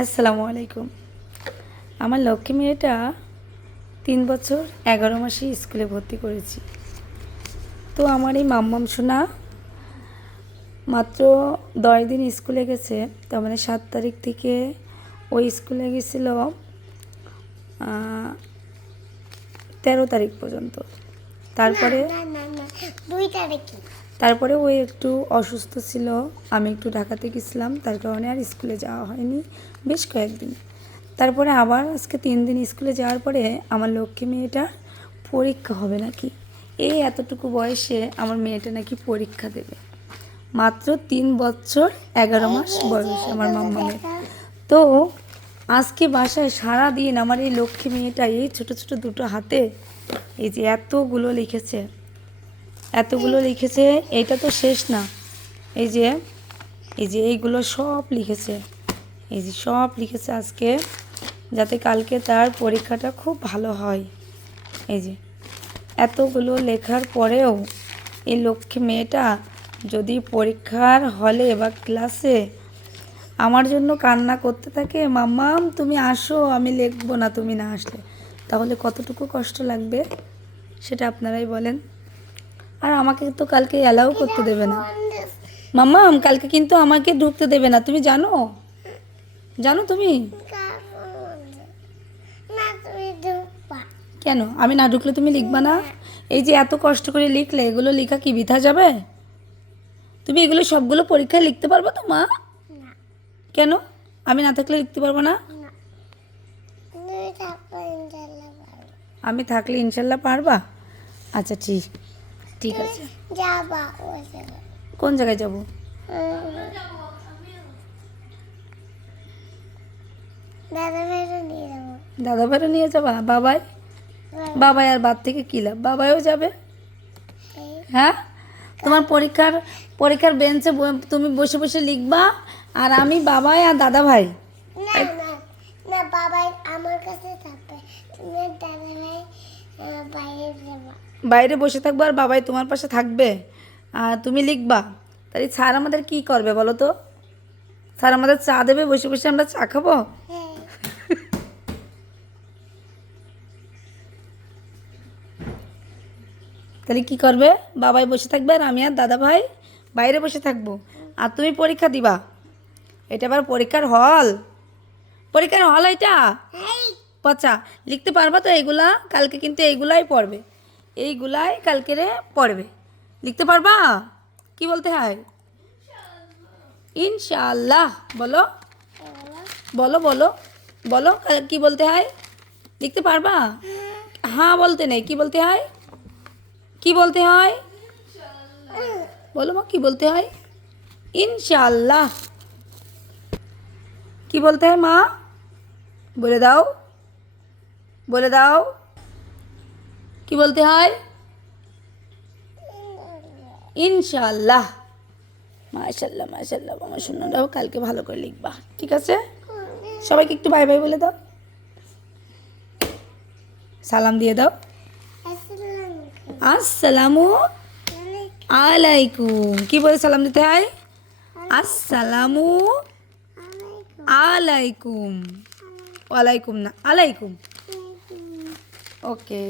আসসালামু আলাইকুম। আমার লক্ষ্মী মেয়েটা 3 বছর 11 মাসে স্কুলে ভর্তি করেছি। তো আমার এই মাম্মাম সোনা মাত্র 10 দিন স্কুলে গেছে। তো মানে 7 তারিখ থেকে ওই স্কুলে গেছিল 13 তারিখ পর্যন্ত। তারপরে তারপরে ওই একটু অসুস্থ ছিল, আমি একটু ঢাকাতে গেছিলাম, তার কারণে আর স্কুলে যাওয়া হয়নি বেশ কয়েকদিন। তারপরে আবার আজকে 3 দিন স্কুলে যাওয়ার পরে আমার লক্ষ্মী মেয়েটার পরীক্ষা হবে নাকি, এই এতটুকু বয়সে আমার মেয়েটা নাকি পরীক্ষা দেবে। মাত্র 3 বছর 11 মাস বয়স আমার মাম্মামের। তো আজকে বাসায় সারা দিন আমার এই লক্ষ্মী মেয়েটা এই ছোটো ছোটো দুটো হাতে এই যে এতগুলো লিখেছে। এইটা তো শেষ না, এই যে এইগুলো সব লিখেছে, এই যে সব লিখেছে আজকে, যাতে কালকে তার পরীক্ষাটা খুব ভালো হয়। এই যে এতগুলো লেখার পরেও এই লক্ষ্মী মেয়েটা যদি পরীক্ষার হলে বা ক্লাসে আমার জন্য কান্না করতে থাকে, মাম্মাম তুমি আসো, আমি লিখবো না তুমি না আসলে, তাহলে কতটুকু কষ্ট লাগবে সেটা আপনারাই বলেন। আর আমাকে তো কালকে অ্যালাউ করতে দেবে না মাম্মাম, কালকে কিন্তু আমাকে ঢুকতে দেবে না, তুমি জানো? তুমি কেন আমি না ঢুকলে তুমি লিখবা না? এই যে এত কষ্ট করে লিখলে, এগুলো লেখা কি বৃথা যাবে? তুমি এগুলো সবগুলো পরীক্ষায় লিখতে পারবে তো মা? কেন আমি না থাকলে লিখতে পারবো না? আমি থাকলে ইনশাল্লাহ পারবা। আচ্ছা ঠিক আছে। কোন জায়গায় যাব? দাদা ভাইরও নিয়ে যাবা? বাবাই আর বাদ থেকে কী লাভ, বাবাইও যাবে। হ্যাঁ, তোমার পরীক্ষার বেঞ্চে তুমি বসে বসে লিখবা, আর আমি বাবাই আর দাদা ভাই। না বাবাই আমার কাছে থাকবে, তুমি আর দাদা ভাই বাইরে বসে থাকবো আর বাবাই তোমার পাশে থাকবে, আর তুমি লিখবা। তাহলে স্যার আমাদের কি করবে বলো তো? স্যার আমাদের চা দেবে, বসে বসে আমরা চা খাবো? তাহলে কি করবে? বাবাই বসে থাকবে আর আমি আর দাদা ভাই বাইরে বসে থাকবো, আর তুমি পরীক্ষা দিবা। এটা আবার পরীক্ষার হল এটা পচা। লিখতে পারবা তো এইগুলা? কালকে কিন্তু এইগুলাই কালকে পড়বে। লিখতে পারবা? কি বলতে হয়? ইনশাআল্লাহ। বলো বলো বলো বলো, কি বলতে হয়? লিখতে পারবা? হ্যাঁ বলতে নেই, কি বলতে হয়? বলো মা, কি বলতে হয়? ইনশাআল্লাহ। কি বলতে হয় মা? বলে দাও কি বলতে হয়? ইনশাআল্লাহ। মাশাআল্লাহ আমার শোনাটাও কালকে ভালো করে লিখবা, ঠিক আছে? সবাইকে একটু বাই বাই বলে দাও, সালাম দিয়ে দাও। আসসালামু আলাইকুম। কি বলে সালাম দিতে হয়? আসসালামু আলাইকুম। ওয়ালাইকুম না, আলাইকুম। ওকে।